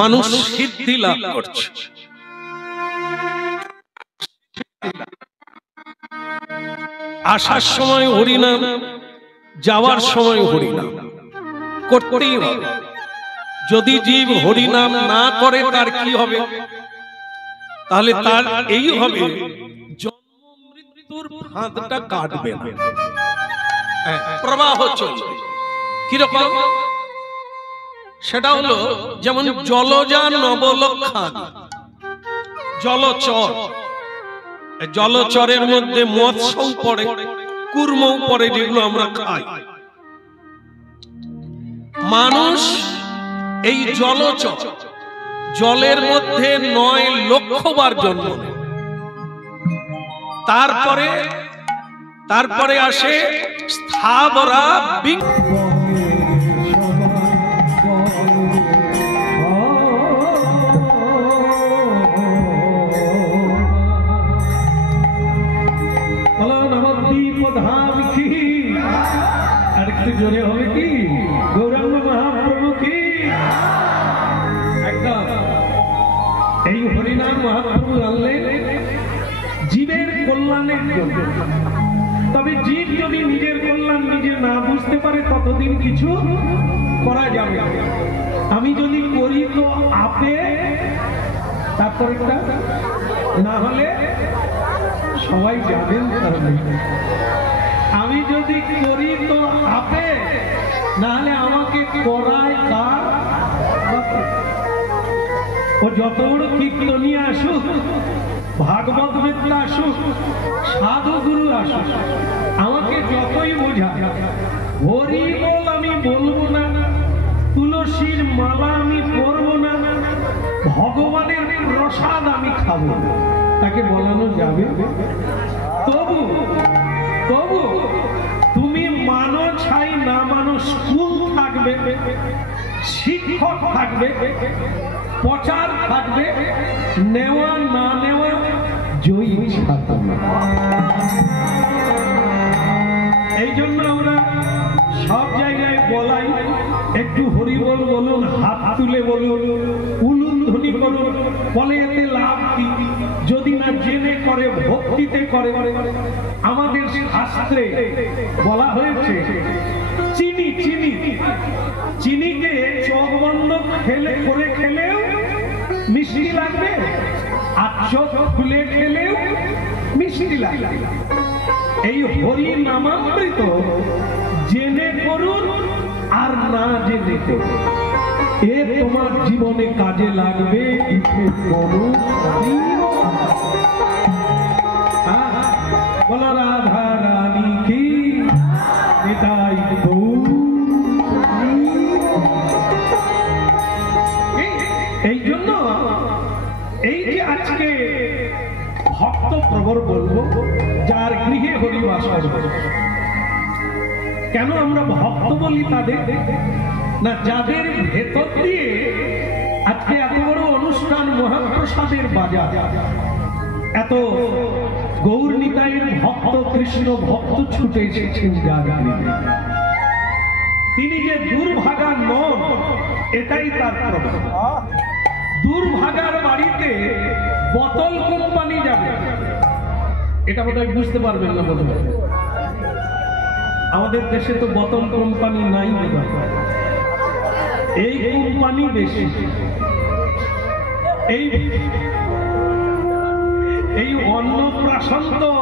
মানুষ সিদ্ধি লাভ করছে। আসার সময় হরিনাম, যাওয়ার সময় হরিনাম করতেই হবে। যদি জীব হরিনাম না করে তার কি হবে? তাহলে তার এই হবে, জন্ম মৃত্যুর ফাঁদটা কাটবে না, প্রবাহ চলবে। কিরকম? সেটা হলো যেমন জলজা নবলক্ষণ, জলচর। জলচরের মধ্যে মৎস্য পড়ে, কুর্ম পড়ে, যেগুলো আমরা খাই। মানুষ এই জলচর, জলের মধ্যে 9 লক্ষ বার জন্ম নেয়। তারপরে আসে স্থাবরা জোরে হবে কি? গৌরাঙ্গ মহাপ্রভু কি? একদম। এই হরিনাম মহাপ্রভু আনলেন জীবের কল্যাণের জন্য। তবে জীব যদি নিজের কল্যাণ নিজে না বুঝতে পারে ততদিন কিছু করা যাবে না। আমি যদি করি তো আপে, তারপরে না হলে সবাই যাবেন তার। আমি যদি করি তো আপে, না হলে আমাকে করায় কার? ও যত বড় কীর্তনী আসুক, ভাগবত বেত্তা আসুক, সাধু গুরু আসুক, আমাকে যতই বোঝা, হরি বল আমি বলবো না, তুলসীর মালা আমি পরবো না, ভগবানের প্রসাদ আমি খাবো, তাকে বলানো যাবে? তবু তুমি মানো ছাই না মানো, স্কুল থাকবে, শিক্ষক থাকবে, প্রচার থাকবে, নেওয়া না নেওয়া জয়ী থাকবে। এই জন্য আমরা সব জায়গায় বলাই, একটু হরিবল বলুন, হাত তুলে বলুন, উলুধ্বনি করুন। বলে এতে লাভ কি? যদি না জেনে করে, ভক্তিতে করে। আমাদের শাস্ত্রে বলা হয়েছে চিনিকে চোখ বন্ধ করে খেলেও মিষ্টি লাগবে, আর চোখ খুলে খেলেও মিষ্টি লাগবে। এই হরি নামামৃত জেনে করুন আর না জেনে করুন, এ তোমার জীবনে কাজে লাগবে। বলো রাধা রানী কি, নিতাই গৌর। এই জন্য এই যে আজকে ভক্ত প্রবর বলবো, যার গৃহে হরিবাস করবে। কেন আমরা ভক্ত বলি? তাদের না, যাদের ভেতর দিয়ে আজকে এত বড় অনুষ্ঠান, মহাপ্রসাদের বাজার, এত গৌর নিতাইয়ের ভক্ত, কৃষ্ণ ভক্ত ছুটে এসেছেন যার গৃহে, তিনি যে দুর্ভাগা নন, এটাই তার প্রমাণ। দুর্ভাগার বাড়িতে বোতল কোম্পানি যাবে, এটা বোধহয় বুঝতে পারবেন না। আমাদের দেশে তো বোতল কোম্পানি নাই, এই কোম্পানি বেশি। এই অন্নপ্রাশন তো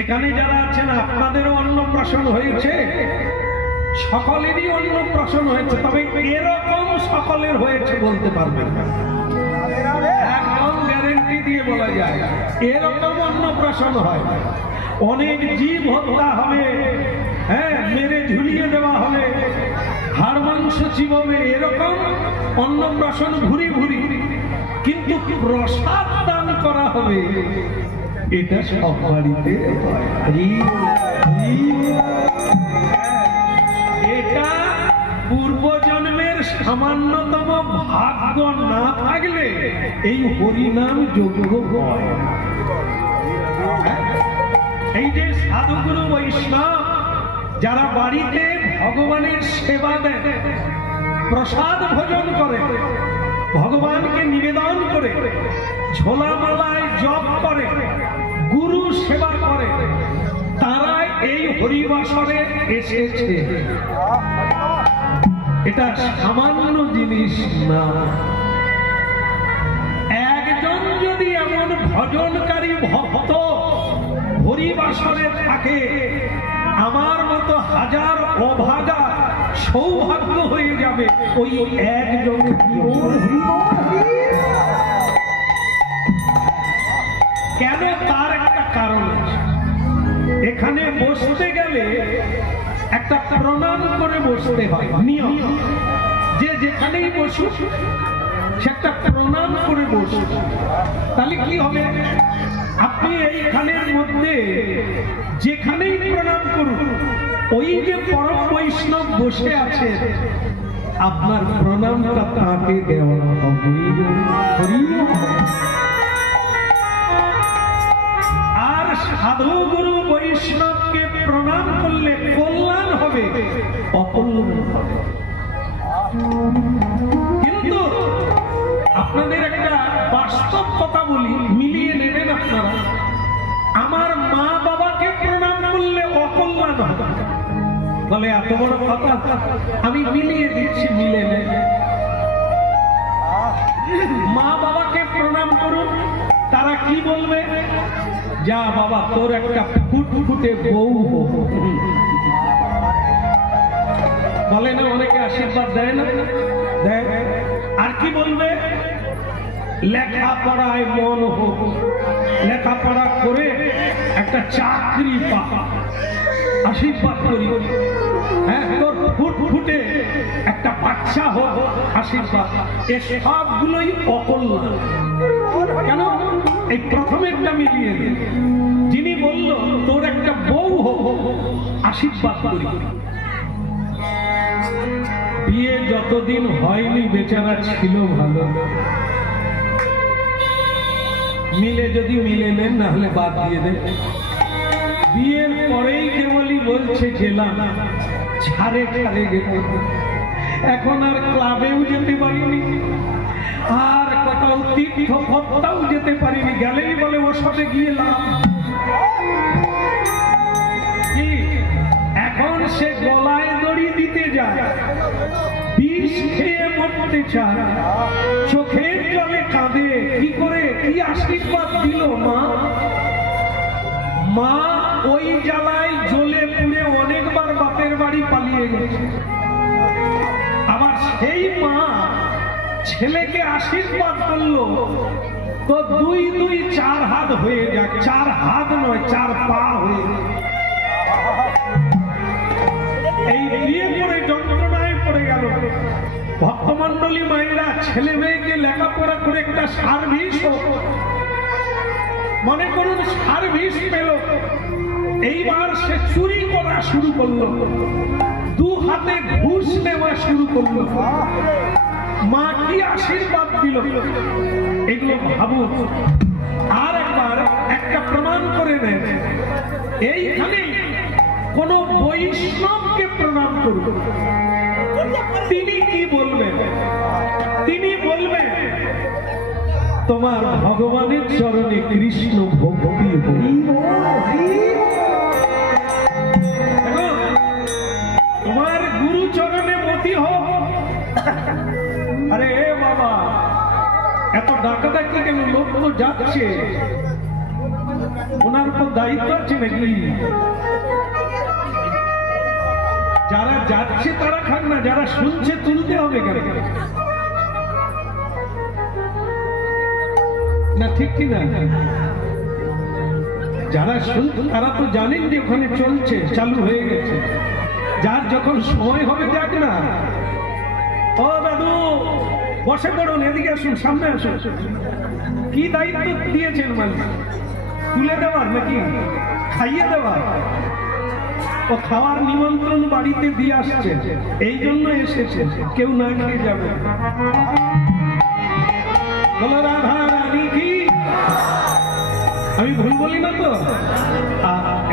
এখানে যারা আছেন আপনাদেরও অন্নপ্রাশন হয়েছে, সকলেরই অন্নপ্রাশন হয়েছে, তবে এরকম সকলের হয়েছে বলতে পারবেন না। একদম গ্যারেন্টি দিয়ে বলা যায় এরকম অন্নপ্রাশন হয়। অনেক জীব হত্যা হবে, মেরে ঝুলিয়ে দেওয়া হবে, হাড় মাংস চিবাবে, এরকম অন্নপ্রাশন ভুরি ভুরি। কিন্তু প্রসাদ দান করা হবে, এটা সব বাড়িতে হয়। এটা পূর্বজন্মের সামান্যতম ভাগ্য না থাকলে এই হরিনাম যোগ্য হয়। এই যে সাধুগুরু বৈষ্ণব যারা বাড়িতে ভগবানের সেবা দেন, প্রসাদ ভোজন করে, ভগবানকে নিবেদন করে, ঝোলা মালায় জপ করে, গুরু সেবা করে, তারা এই হরিবাসরে এসেছে। এটা সামান্য জিনিস না। একজন যদি এমন ভজনকারী ভক্ত হরিবাসরে থাকে, আমার মতো হাজার অভাগা সৌভাগ্য হয়ে যাবে ওই একজন। কেন? তার একটা কারণ আছে। এখানে বসতে গেলে একটা প্রণাম করে বসতে হয়, নিয়ম। যে যেখানেই বসুক সে একটা প্রণাম করে বসুক। তাহলে কি হবে? আপনি এইখানের মধ্যে যেখানেই প্রণাম করুন, ওই যে পরম বৈষ্ণব বসে আছে, আপনার প্রণামটা তাকে দেওয়া হবে। আর সাধু গুরু বৈষ্ণবকে প্রণাম করলে কল্যাণ হবে, অকল্যাণ হবে। কিন্তু আপনাদের একটা বাস্তব কথা বলি, মিলিয়ে নেবেন আপনারা। আমার মা বাবাকে প্রণাম করলে অকল্যাণ হবে। বলে এত বড় কথা, আমি মিলিয়ে দিচ্ছি, মিলে নেন। মা বাবাকে প্রণাম করুন, তারা কি বলবে? যা বাবা, তোর একটা ফুটফুটে বউ বলে না, অনেকে আশীর্বাদ দেয় না, দেয়। আর কি বলবে? লেখাপড়ায় মন হোক, লেখাপড়া করে একটা চাকরি পা, আশীর্বাদ করি। হ্যাঁ, তোর ফুটফুটে একটা বাচ্চা হোক, আশীর্বাদ। এ সবগুলোই অকল্যাণ। কেন? এই প্রথমেরটা মিলিয়ে দিন। যিনি বলল তোর একটা বউ হোক, আশীর্বাদ করি। বিয়ে যতদিন হয়নি বেচারা ছিল ভালো, মিলে যদি মিলে নেন, না হলে বাদ দিয়ে দেন। বিয়ের পরেই কেবলই বলছে গেলাম, ছাড়ে ছাড়ে গেল। এখন আর ক্লাবেও যেতে পারিনি, আর কোথাও তীর্থ ভক্তাও যেতে পারিনি। গেলেই বলে ওর সাথে গিয়ে লাভ কি? এখন সে গলায় দড়ি দিতে যায়, বিষ খেয়ে মরতে চায়, চোখের জলে কাঁদে। কি করে? কি আশীর্বাদ দিল মা? মা ওই জ্বালায় জ্বলে পুড়ে অনেকবার বাপের বাড়ি পালিয়ে গেছে। আবার সেই মা ছেলেকে আশীর্বাদ করলো, তো 2 2 4 হাত হয়ে যাক। 4 হাত নয়, 4 পা হয়ে যাক। এই বিয়ে করে যন্ত্রণায় পড়ে গেল। ভক্তমন্ডলী মায়েরা ছেলে মেয়েকে লেখাপড়া করে একটা সার্ভিস হোক, মনে করুন সার্ভিস পেল, এইবার সে চুরি করা শুরু করলো, 2 হাতে ঘুষ নেওয়া শুরু করলো। মা কি আশীর্বাদ দিল? এগুলো ভাবুন। আর একবার একটা প্রমাণ করে নেন। এইখানে কোন বৈষ্ণবকে প্রণাম করুন, তিনি কি বলবেন? তিনি বলবেন তোমার ভগবানের চরণে কৃষ্ণ ভক্তি হই, তোমার গুরু চরণে মতি হোক। আরে বাবা, এত ডাকাডাকি কেন? লোক তো যাচ্ছে, ওনার উপর দায়িত্ব আছে নাকি? যারা যাচ্ছে তারা খান না, যারা শুনছে তুলতে হবে কেন? না ঠিক কি না? যারা শুনছে তারা তো জানেন যে ওখানে চলছে, চালু হয়ে গেছে। যার যখন সময় হবে যাক না। ও দাদু, বসে পড়ুন, এদিকে আসুন, সামনে আসুন। কি দায়িত্ব দিয়েছেন মালিক? তুলে দেওয়ার নাকি খাইয়ে দেওয়ার? ও খাওয়ার নিমন্ত্রণ বাড়িতে দিয়ে আসছে, এই জন্য এসেছে, কেউ না খেয়ে যাবে। বলো রাধা রানী কি? আমি ভুল বলি না তো?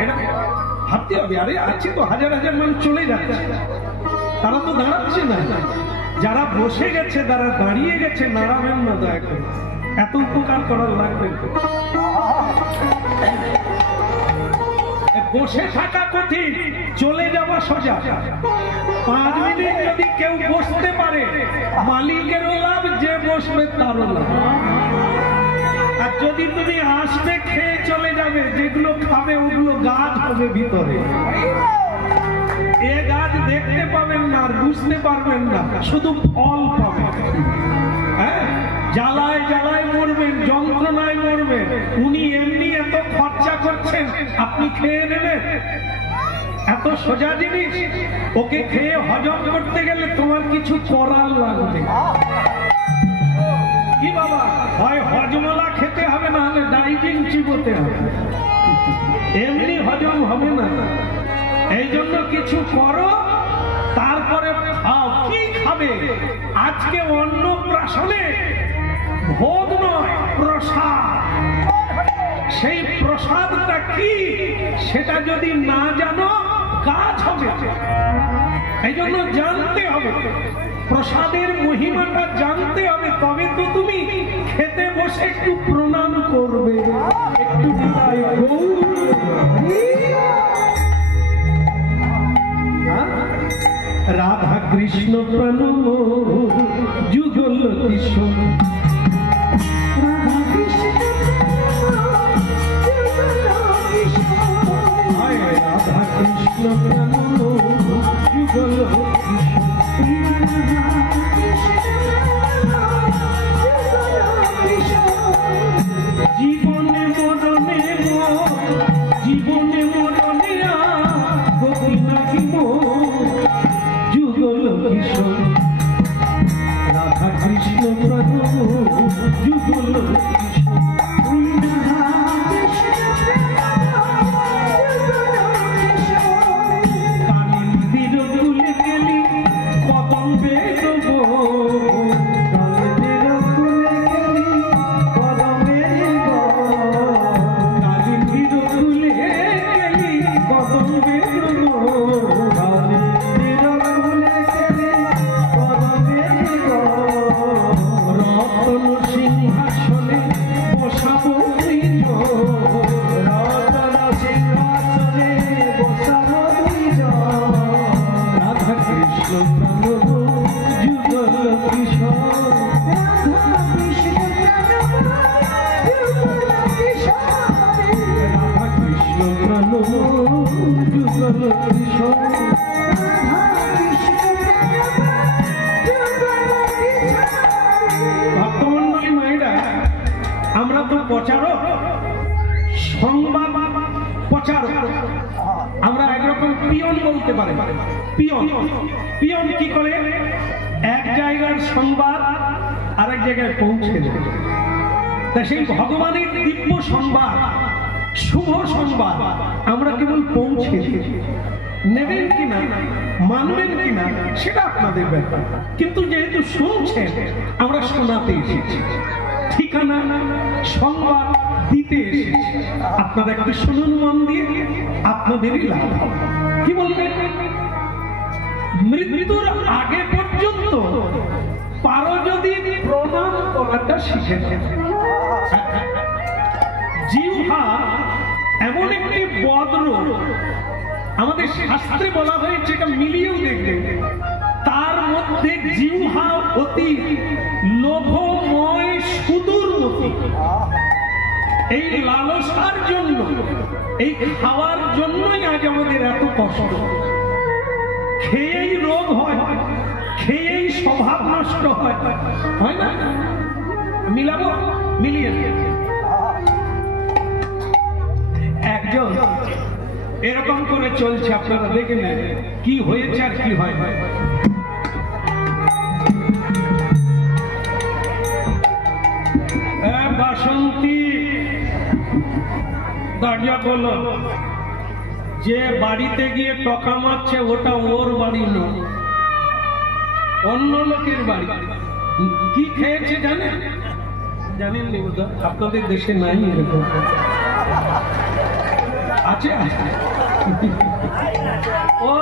এটা ভাবতে হবে। আরে আছে তো হাজার হাজার মানুষ চলে যাচ্ছে, তারা তো দাঁড়াচ্ছে না। যারা বসে গেছে যারা দাঁড়িয়ে গেছে নাড়াবেন না দয়া করে, এত উপকার করার লাগবে। বসে থাকা কঠিন, চলে যাওয়া সোজা। 5 মিনিট যদি কেউ বসতে পারে মালিকেরও লাভ, যে বসবে তারও লাভ। আর যদি তুমি আসবে খেয়ে চলে যাবে, যেগুলো খাবে ওগুলো গাছ হবে ভিতরে, এ গাছ দেখতে পাবেন না আর বুঝতে পারবেন না, শুধু ফল পাবেন। হ্যাঁ, জ্বালায় জ্বালায় মরবেন, যন্ত্রণায় মরবেন। উনি এমনি এত খরচা করছেন, আপনি খেয়ে নেবেন? এত সোজা জিনিস, ওকে খেয়ে হজম করতে গেলে তোমার কিছু করার লাগবে। কি বাবা, হয় হজমলা খেতে হবে, না হলে ডাইজিন চিবোতে হবে, এমনি হজম হবে না। এই জন্য কিছু করো, তারপরে খাও। কি খাবে? আজকে অন্নপ্রাশনে ভোগ নয়, প্রসাদ। সেই প্রসাদটা কি সেটা যদি না জানো কাজ হবে। এই জন্য জানতে হবে, প্রসাদের মহিমাটা জানতে হবে, তবে তো তুমি খেতে বসে একটু প্রণাম করবে, একটু রাধা কৃষ্ণ প্রণম যুগল কিশোর, রাধা কৃষ্ণ প্রণম যুগল জীবনে মরণে, জীবনে মরণে গতি নাকি যুগল কিশোর, রাধা কৃষ্ণ প্রণম যুগল কিশোর। আমরা তো প্রচারক, সংবাদ প্রচারক, আমরা একরকম পিয়ন বলতে পারি। পিয়ন পিয়ন কি করে? এক জায়গার সংবাদ আরেক জায়গায় পৌঁছে দেয়। তা সেই ভগবানের দিব্য সংবাদ, শুভ সংবাদ আমরা কেবল পৌঁছে দিই। নেবেন কিনা, মানবেন কিনা সেটা আপনাদের ব্যাপার, কিন্তু যেহেতু শুনছেন আমরা শোনাতে এসেছি, ঠিকানা সংবাদ দিতে এসেছি। আপনারা একটু শুনুন মন দিয়ে, আপনাদেরই লাভ। কি বলবেন? মৃত্যুর আগে পর্যন্ত পারো যদি প্রণাম করাটা শিখে নেন। জিহ্বা এমন একটি বদ্র, আমাদের শাস্ত্রে বলা হয়েছে, এটা মিলিয়েও দেখবেন, তার মধ্যে জিহ্বা অতি লোভময় সুদূরমতি। এই লালসার জন্য, এই খাওয়ার জন্যই আজ আমাদের এত কষ্ট। খেয়েই রোগ হয়, খেয়েই স্বভাব নষ্ট হয়, হয় না? মিলাবো, মিলিয়ে একজন এরকম করে চলছে, আপনারা দেখে নেন কি হয়েছে আর কি হয়। বাসন্তী দরজা বলল, যে বাড়িতে গিয়ে টকা মারছে ওটা ওর বাড়ি নয়, অন্য লোকের বাড়ি। কি খেয়েছে জানেন? জানেননি বোধহয়, আপনাদের দেশে নাই এরকম। আছে ও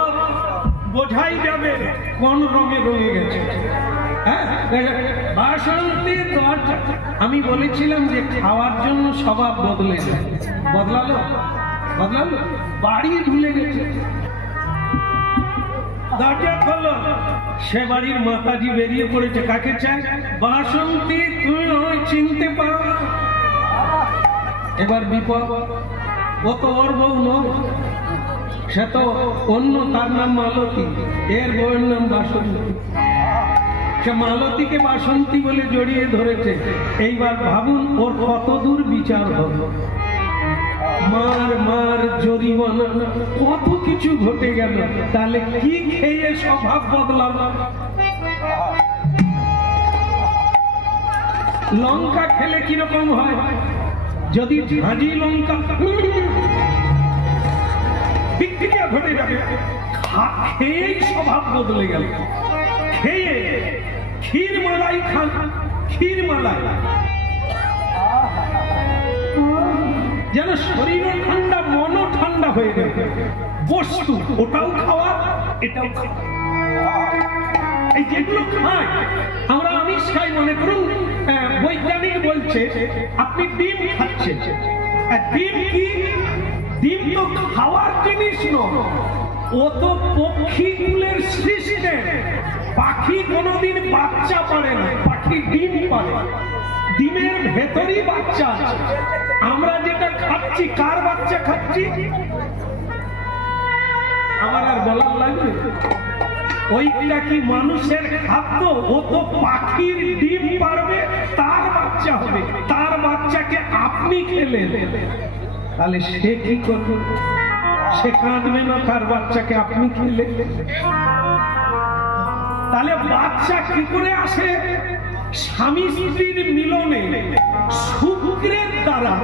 বোঝাই যাবে কোন রঙে রঙে গেছে। হ্যাঁ, বাসন্তীর দরজা। আমি বলেছিলাম যে খাওয়ার জন্য স্বভাব বদলে যায়, বদলালো বদলালো, বাড়ি ভুলে গেছে। দরজা খোলো, সে বাড়ির মাতাজি বেরিয়ে পড়েছে। কাকে চায়? বাসন্তী, তুমি নয় চিনতে পারো না। এবার বিপদ, ও তো ওর বউ নয়, সে তো অন্য, তার নাম মালতী, এর বউয়ের নাম বাসন্তী। সে মালতীকে বাসন্তী বলে জড়িয়ে ধরেছে। এইবার ভাবুন ওর কত দূর বিচার হবে। মার মার জরিমানা, কত কিছু ঘটে গেল। তাহলে কি খেয়ে স্বভাব বদলালো? লঙ্কা খেলে কিরকম হয়? যদি ঝাঁঝি লঙ্কা, বিক্রিয়া ঘটে যাবে। খেয়েই স্বভাব বদলে গেল। খেয়ে ক্ষীর মালাই খান, ক্ষীর মালাই, যেন শরীরও ঠান্ডা মনও ঠান্ডা হয়ে যাবে। বস্তু ওটাও খাওয়া, এটাও খাওয়া। এই যেগুলো খাই আমরা, আমিষ খাই, মনে করুন বৈজ্ঞানিক বলছে আপনি ডিম খাচ্ছেন। ডিম কি? ডিম তো খাওয়ার জিনিস নয়, ও তো পক্ষীগুলোর সিস্টেম। পাখি কোনোদিন বাচ্চা পারে না, পাখি ডিম পারে। ডিমের ভেতরই বাচ্চা আছে। আমরা যেটা খাচ্ছি, কার বাচ্চা খাচ্ছি? আমার আর বলার লাগবে? ওইটা কি মানুষের খাদ্য? ও তো পাখির ডিম পারবে, তার বাচ্চা হবে। তার বাচ্চাকে আপনি খেলেন, তাহলে সে কি করবে? সে কাঁদবে না তার বাচ্চাকে আপনি খেলে? তাহলে বাচ্চা কি করে আসে? স্বামী স্ত্রীর মিলনে শুক্রের দ্বারা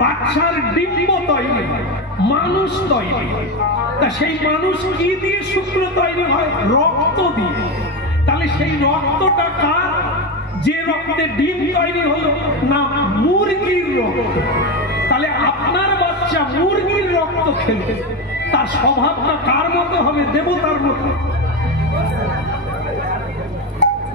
বাচ্চার ডিম্ব তৈরি হয়, মানুষ তৈরি হয়। তা সেই মানুষ কি দিয়ে শুক্র তৈরি হয়? রক্ত দিয়ে। তাহলে সেই রক্তটা কার? যে রক্তে ডিম তৈরি হলো না মুরগির রক্ত। তাহলে আপনার বাচ্চা মুরগির রক্ত খেলে তার স্বভাবটা কার মতো হবে? দেবতার মতো।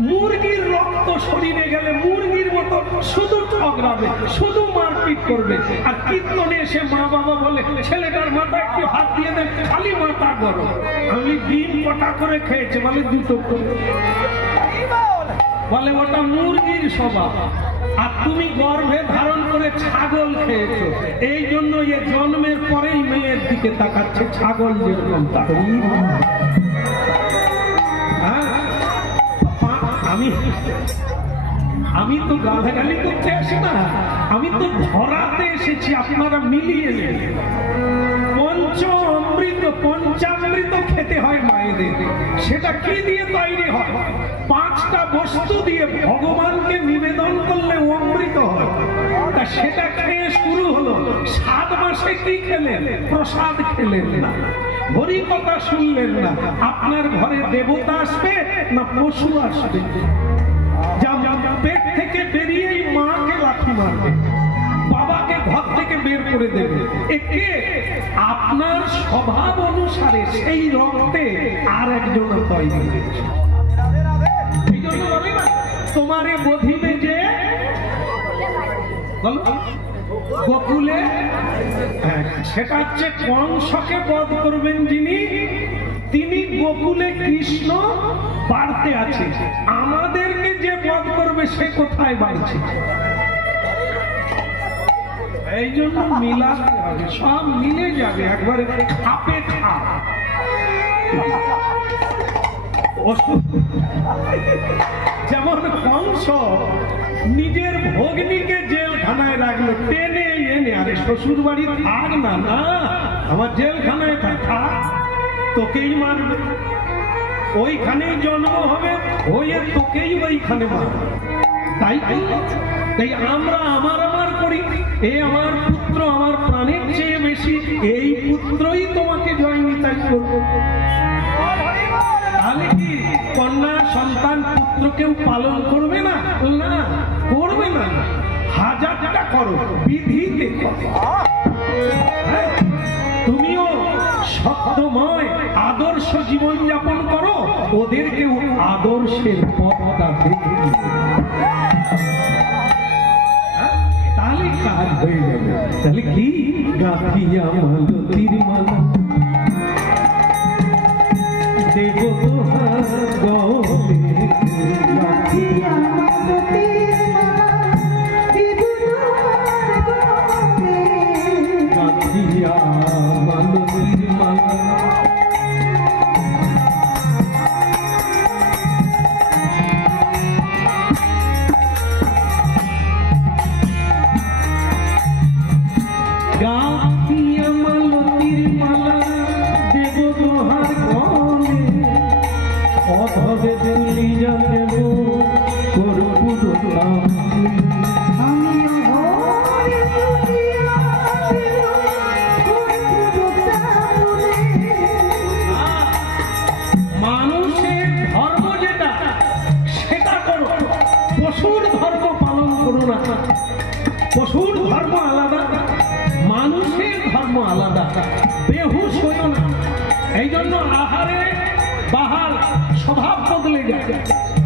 মুরগির রক্ত শরীরে গেলে মুরগির মতো শুধু ঠগরাবে, শুধু মারপিট করবে। আর কীর্তনে এসে মা বাবা বলে ছেলেটার মাথা একটু হাত দিয়ে দেন, খালি মাথা গরম। আমি ডিম কটা করে খেয়েছে? বলে দুটো করে। বলে ওটা মুরগির স্বভাব। আর তুমি গর্ভে ধারণ করে ছাগল খেয়েছো, এই জন্য এ জন্মের পরেই মেয়ের দিকে তাকাচ্ছে ছাগল যেরকম তাকাই। আমি তো গালাগালি করতে আসি না, আমি তো ধরাতে এসেছি। আপনারা মিলিয়ে নেন। পঞ্চামৃত খেতে হয় মায়েদের। সেটা কি দিয়ে তৈরি হয়? 5টা বস্তু দিয়ে ভগবানকে নিবেদন করলে অমৃত হয়। তা সেটা খেয়ে শুরু হলো। 7 মাসে কি খেলেন? প্রসাদ খেলেন না, হরি কথা শুনলেন না। আপনার ঘরে দেবতা আসবে না পশু আসবে? পেট থেকে বেরিয়েই মাকে লাথি মারবে, বাবাকে ঘর থেকে বের করে দেবে। একে আপনার স্বভাব অনুসারে সেই রক্তে আর একজন তৈরি হয়েছে। এই জন্য বলে না তোমারে বধিবে যে গোকুলে, সেটা হচ্ছে কংসকে বধ করবেন যিনি, তিনি গোকুলে কৃষ্ণ বাড়তে আছে। আমাদেরকে যে বধ করবে সে কোথায় বাড়ছে? এই জন্য মিলাতে হবে, সব মিলে যাবে একবারে খাপে খাপ। যেমন কংস নিজের ভগ্নীকে জেলখানায় রাখলো, টেনে এনে। আরে শ্বশুর বাড়ি থাক না, না আমার জেলখানায় থাক, তোকেই মারবে। ওইখানেই জন্ম হবে, হয়ে তোকেই ওইখানে মারবে। তাই আমরা আমার করি। এ আমার পুত্র আমার প্রাণের চেয়ে বেশি, এই পুত্রই তোমাকে জয় নিতাই করবে। তাহলে কি কন্যা সন্তান পুত্র কেউ পালন করবে না? না, করবে না। 1000টা করো, বিধিতে করো। তুমিও সত্যময় আদর্শ জীবন যাপন করো, ওদেরকেও আদর্শের পথটা দেখে তাহলে কাজ হয়ে যাবে। তাহলে কি গাঁথিয়া মালতীর মালা দেব দোহার গলে, গাঁথিয়া মালতীর মালা দেব দোহার গলে, গাঁথিয়া মালতীর মালা। গাঁথিয়া মালতীর মালা দেব দোহার গলে, অধবে তুলিয়া দেব কর্পূর তাম্বুলে। মানুষের ধর্ম যেটা সেটা করো, পশুর ধর্ম পালন করো না। পশুর ধর্ম আলাদা, মানুষের ধর্ম আলাদা। বেহুশ হইও না। এই জন্য আহারে বাহার স্বভাব বদলে যায়।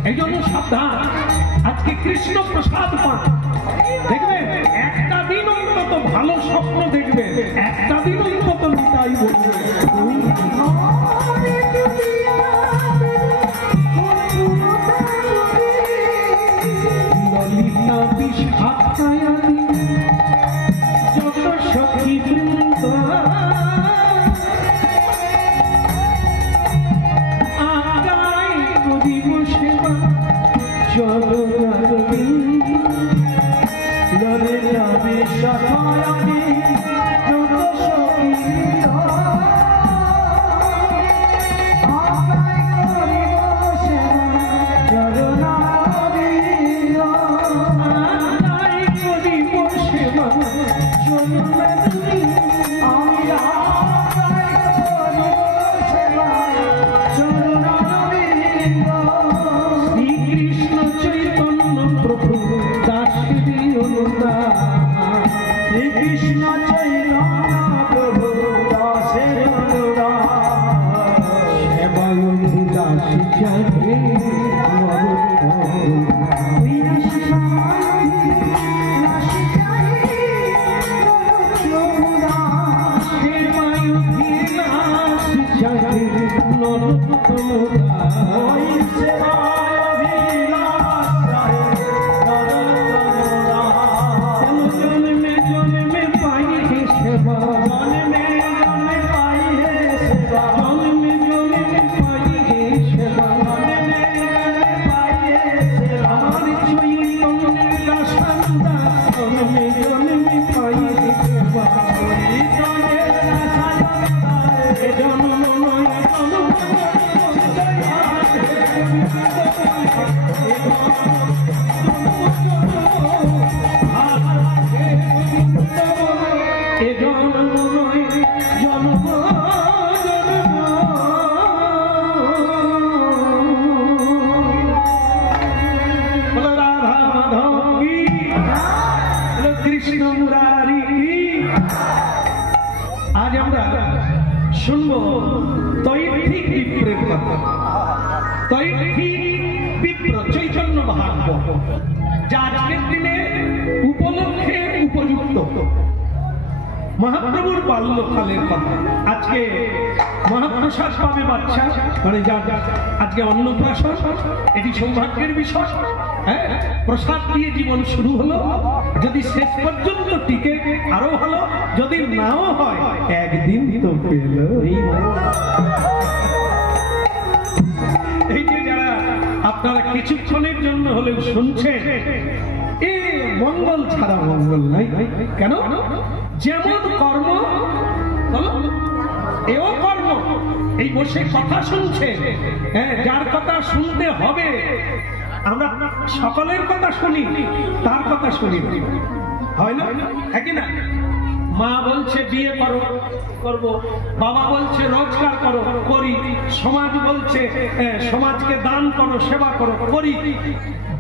এই জন্য সাবধান। আজকে কৃষ্ণ প্রসাদ পান, দেখবেন একটা দিন অন্তত ভালো স্বপ্ন দেখবে, একটা দিন অন্তত নিতাই বলবে ললিতা বিষাক্তায়ানি যত সখী বৃন্দ, আগাই করিব সেবা চরণার বিন্দ, ললিতা বিষাক্তায়ানি যত সখী বৃন্দ, আগাই করিব সেবা চরণার বিন্দ, আগাই করিব সেবা চরণার বিন্দ, আমি আগাই করিব সেবা চরণার বিন্দ। শ্রীকৃষ্ণ চৈতন্য প্রভু দাসী অনুদান, শ্রীকৃষ্ণ চৈতন্য প্রভু দাসের অনুদান, সেবায়ু দাসী চাহে আজ আমরা শুনবো তৈর্থিক বিপ্রের কথা। তৈর্থিক বিপ্র চৈতন্য ভাগবত, যা আজকের দিনে উপলক্ষে উপযুক্ত। মহাপ্রভুর বাল্যকালের কথা। আজকে মহাপ্রসাদ পাবে বাচ্চা, মানে আজকে অন্নপ্রাশন, এটি সৌভাগ্যের বিষয়। হ্যাঁ, প্রসাদ দিয়ে জীবন শুরু হলো, যদি শেষ পর্যন্ত টিকে আরো ভালো, যদি নাও হয় একদিন তো পেল। এই যে যারা আপনারা কিছুক্ষণের জন্য হলেও শুনছেন, এ মঙ্গল ছাড়া মঙ্গল নাই। কেন? যেমন কর্ম এও কর্ম। এই বসে কথা শুনছে, হ্যাঁ, যার কথা শুনতে হবে। আমরা সকলের কথা শুনি, তার কথা শুনি হয় না? হ্যাঁ কি না? মা বলছে বিয়ে করো, করবো। বাবা বলছে রোজগার করো, করি। সমাজ বলছে সমাজকে দান করো, সেবা করো, করি।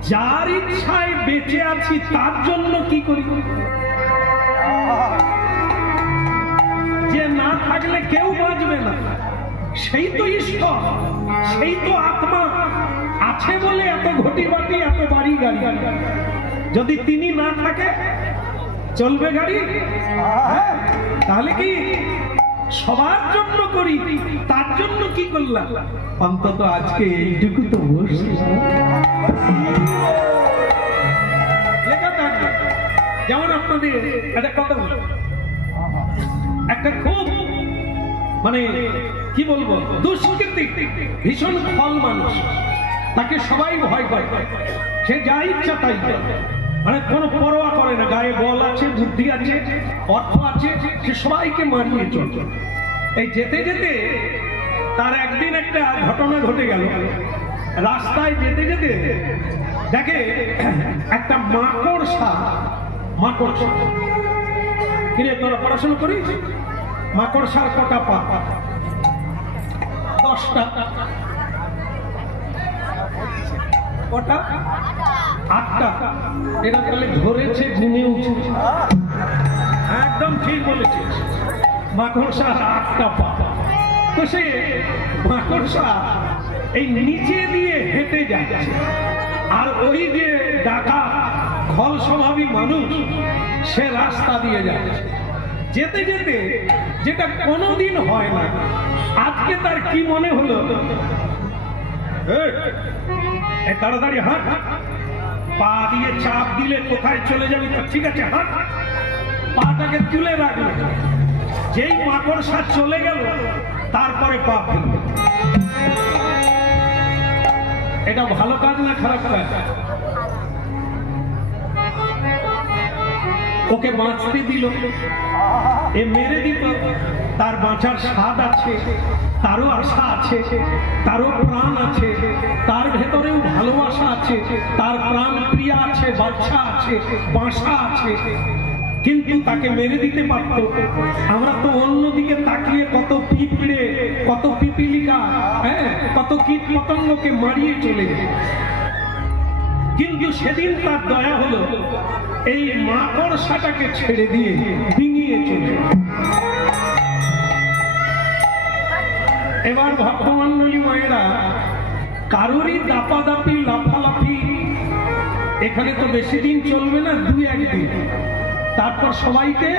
যার ইচ্ছায় বেঁচে আছি তার জন্য কি করি? যে না থাকে থাকলে কেউ বাঁচবে না। সেই তো ঈশ্বর, সেই তো আত্মা আছে বলে এত ঘটি বাটি, এত বাড়ি গাড়ি। যদি তিনি না থাকে চলবে গাড়ি? তাহলে কি সবার জন্য করি, তার জন্য কি করলাম? অন্তত আজকে এইটুকু তো বসলাম। লেখা থাকবে। যেমন আপনাদের একটা কথা বল, একটা খুব মানে কি বলবো দুষ্কৃতি, ভীষণ ফল মানুষ, তাকে সবাই ভয় করে, সে যা ইচ্ছা তাই করে, মানে কোনো পরোয়া করে না, গায়ে বল আছে, বুদ্ধি আছে, অর্থ আছে, সে সবাইকে মারিয়ে চলছে। এই যেতে যেতে তার একদিন একটা ঘটনা ঘটে গেল। রাস্তায় যেতে যেতে দেখে একটা মাকড়সা, মাকড়সা, কিরে তোরা পড়াশোনা করিস? মাকড়সার কটা পা? 10টা। কটা? 8টা। এরা তাহলে ধরেছে, গুনে উঠেছে। একদম ঠিক বলেছিস, মাকড়সার 8টা পা। তো সে মাকড়সা এই নিচে দিয়ে হেঁটে যাচ্ছে, আর ওই যে ডাকা খল স্বভাবী মানুষ সে রাস্তা দিয়ে যাচ্ছে। যেতে যেতে যেটা কোনোদিন হয় না, আজকে তার কি মনে হলো, তাড়াতাড়ি হাঁট, পা দিয়ে চাপ দিলে কোথায় চলে যাবি, ঠিক আছে হাঁট, পাটাকে তুলে রাখলো। যেই মাকড়সা চলে গেল তারপরে পা ফেলবে। এটা ভালো কাজ না খারাপ কাজ? ওকে বাঁচতে দিল, এ মেরে দিত, তার বাঁচার স্বাদ আছে, তারও আশা আছে, তারও প্রাণ আছে, তার ভেতরেও ভালোবাসা আছে, তার প্রাণ প্রিয়া আছে, বাচ্চা আছে, বাসা আছে, কিন্তু তাকে মেরে দিতে পারত। আমরা তো অন্যদিকে তাকিয়ে কত পিঁপড়ে, কত পিপিলিকা, কত কীট পতঙ্গকে মারিয়ে চলে যায়। কিন্তু সেদিন তার দয়া হলো, এই মাকড়সাটাকে ছেড়ে দিয়ে ডিঙিয়ে চলে। এবার ভক্তমন্ডলী মায়েরা, কারোরই দাপাদাপি লাফালাফি এখানে তো বেশি দিন চলবে না, 2-1 দিন, তারপর সবাইকে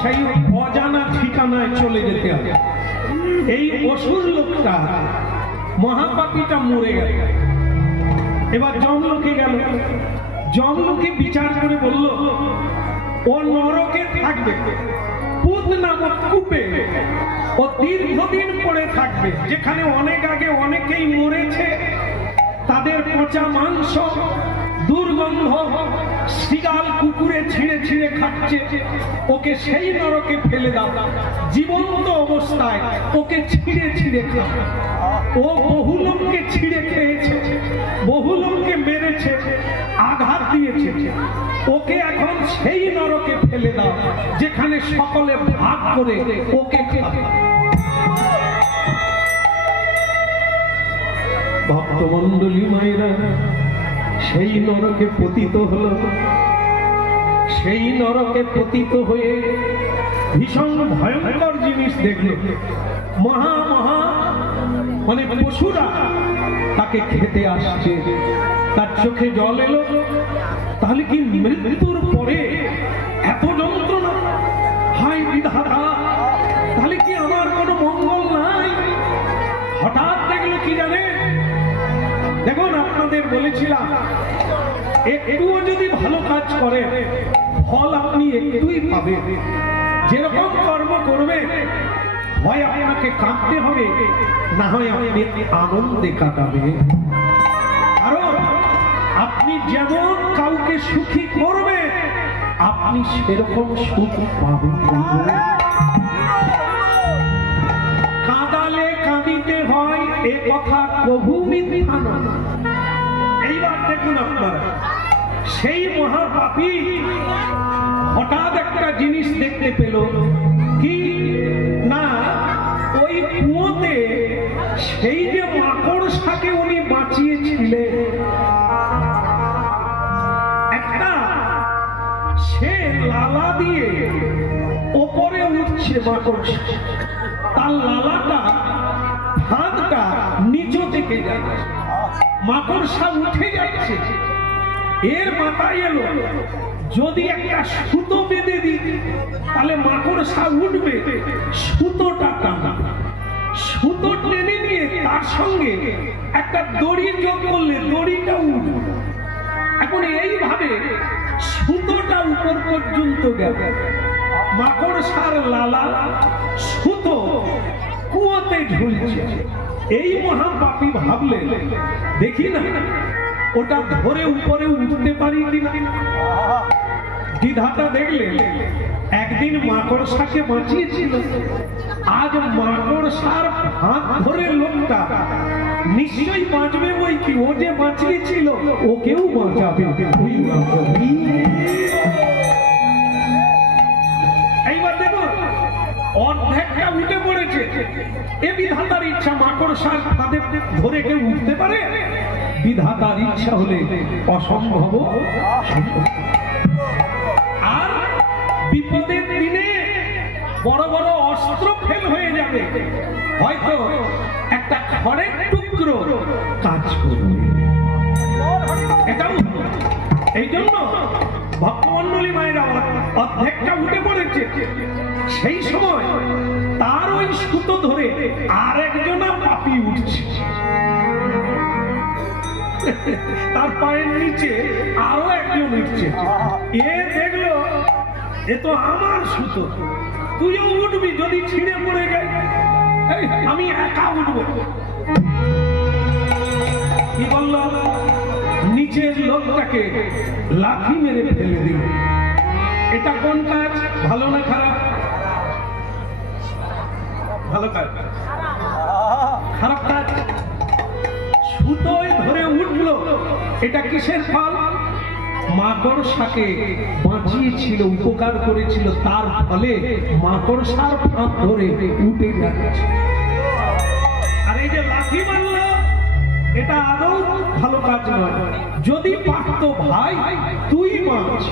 সেই অজানা ঠিকানায় চলে যেতে হবে। এই অসুর লোকটা, মহাপাপীটা মরে গেল। এবার যমলোকে গেল, যমলোকে বিচার করে বলল ও নরকে থাকবে, পুত নামক কূপে ও দীর্ঘদিন পড়ে থাকবে, যেখানে অনেক আগে অনেকেই মরেছে, তাদের পচা মাংস, দুর্গন্ধ, শিয়াল কুকুরে ছিঁড়ে ছিঁড়ে খাচ্ছে। ওকে সেই নরকে ফেলে দাও, জীবন্ত অবস্থায় ওকে ছিঁড়ে ছিঁড়ে খাবে। ও বহু লোককে ছিঁড়ে খেয়েছে, বহু লোককে মেরেছে, আঘাত দিয়েছে, ওকে এখন সেই নরকে ফেলে দাও যেখানে সকলে ভাগ করে ওকে খাবে। ভক্তমন্ডলী মায়েরা, সেই নরকে পতিত হলো। সেই নরকে পতিত হয়ে ভীষণ ভয়ঙ্কর জিনিস দেখল। মহা মহা মানে পশুরা তাকে খেতে আসছে, তার চোখে জল এলো। তাহলে কি মৃত্যুর পরে এত যন্ত্রণা? হায় বিধাতা, তাহলে কি আমার কোনো মঙ্গল নাই? হঠাৎ দেখলো কি জানে, দেখুন আপনাদের বলেছিলাম, একটুও যদি ভালো কাজ করে ফল আপনি একটুই পাবেন। যেরকম কর্ম করবে, হয় আপনাকে কাঁদতে হবে, না হয় আপনি আনন্দে কাটাবে। কারণ আপনি যেমন কাউকে সুখী করবে, আপনি সেরকম সুখ পাবেন। কাঁদালে কাঁদিতে হয়, এ কথা প্রভু মিথ্যা নয়। এইবার দেখুন আপনারা, সেই মহাপাপী হঠাৎ একটা জিনিস দেখতে পেল, কি না ওই কুয়োতে সেই যে মাকড়সাকে উনি বাঁচিয়েছিলেন, একটা সে লালা দিয়ে ওপরে উঠছে মাকড়সা, তার লালাটা হাতটা নিচু থেকে যাচ্ছে, মাকড়সা উঠে যাচ্ছে। এর মাথায় এলো যদি একটা সুতো বেঁধে দিই তাহলে মাকড়সা উঠবে, সুতোটা টানা, সুতো টেনে নিয়ে তার সঙ্গে একটা দড়ি যোগ করলে দড়িটা উঠবে। এখন এইভাবে সুতোটা উপর পর্যন্ত গেল, মাকড়সার লালা সুতো কুয়োতে ঝুলছে। এই মহাপাপী ভাবলেন দেখি না ওটা ধরে উপরে উঠতে পারি কিনা। বিধাতা দেখলেন একদিন মাকড়সাকে বাঁচিয়েছিল, আজ মাকড়সার হাত ধরে লোকটা নিশ্চয়ই বাঁচবে। বই কি ও যে বাঁচিয়েছিল ওকেও বাঁচাবে। এইবার দেখো অর্ধেকটা উঠে পড়েছে। এ বিধাতার ইচ্ছা, মাকড়সার ফাঁদে ধরে কেউ উঠতে পারে? বিধাতার ইচ্ছা হলে অসম্ভব সম্ভব। আর বিপদের দিনে বড় বড় অস্ত্র ফেল হয়ে যাবে, হয়তো একটা খড়ের টুকরো কাজ করবে। এটাও এই জন্য ভক্তমন্ডলী মায়েরা অর্ধেকটা উঠে পড়েছে, সেই সময় তার ওই সুতো ধরে আর একজনা পাপি উঠছে, তার পায়ের নিচে আরো একজন উঠছে। এ দেখলো এ তো আমার সুতো, তুইও উঠবি, যদি ছিঁড়ে পড়ে যায় আমি একা উঠবো। কি বলল? নিচের লোকটাকে লাথি মেরে ফেলে দিল। এটা কোন কাজ? ভালো না খারাপ? ভালো কাজ, খারাপ কাজ। সুতোয় ধরে উঠলো, এটা কিসের ফল? মাকড়সাকে বাঁচিয়েছিল, উপকার করেছিল, তার ফলে মাকড়সার ফাঁদ ধরে উঠে যাচ্ছে। আর এই যে লাথি মারল, এটা আদৌ ভালো কাজ নয়। যদি পারত ভাই তুই বাঁচ,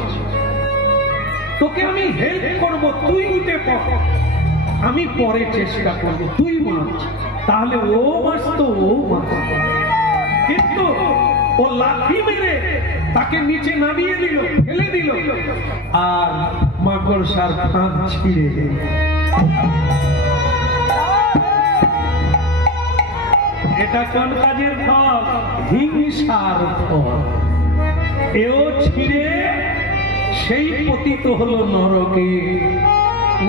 তোকে আমি হেল্প করবো, তুই উঠে পড়, আমি পরে চেষ্টা করবো, তুই বাঁচ, তাহলে ও বাঁচত, ও বাঁচত। কিন্তু ও লাথি মেরে তাকে নিচে নামিয়ে দিল, ফেলে দিল, আর মাকড়সার ফাঁদ ছিঁড়ে দিল। এটা কোন কাজের ফল? হিংসার ফল। এও ছিঁড়ে সেই পতিত হলো নরকে।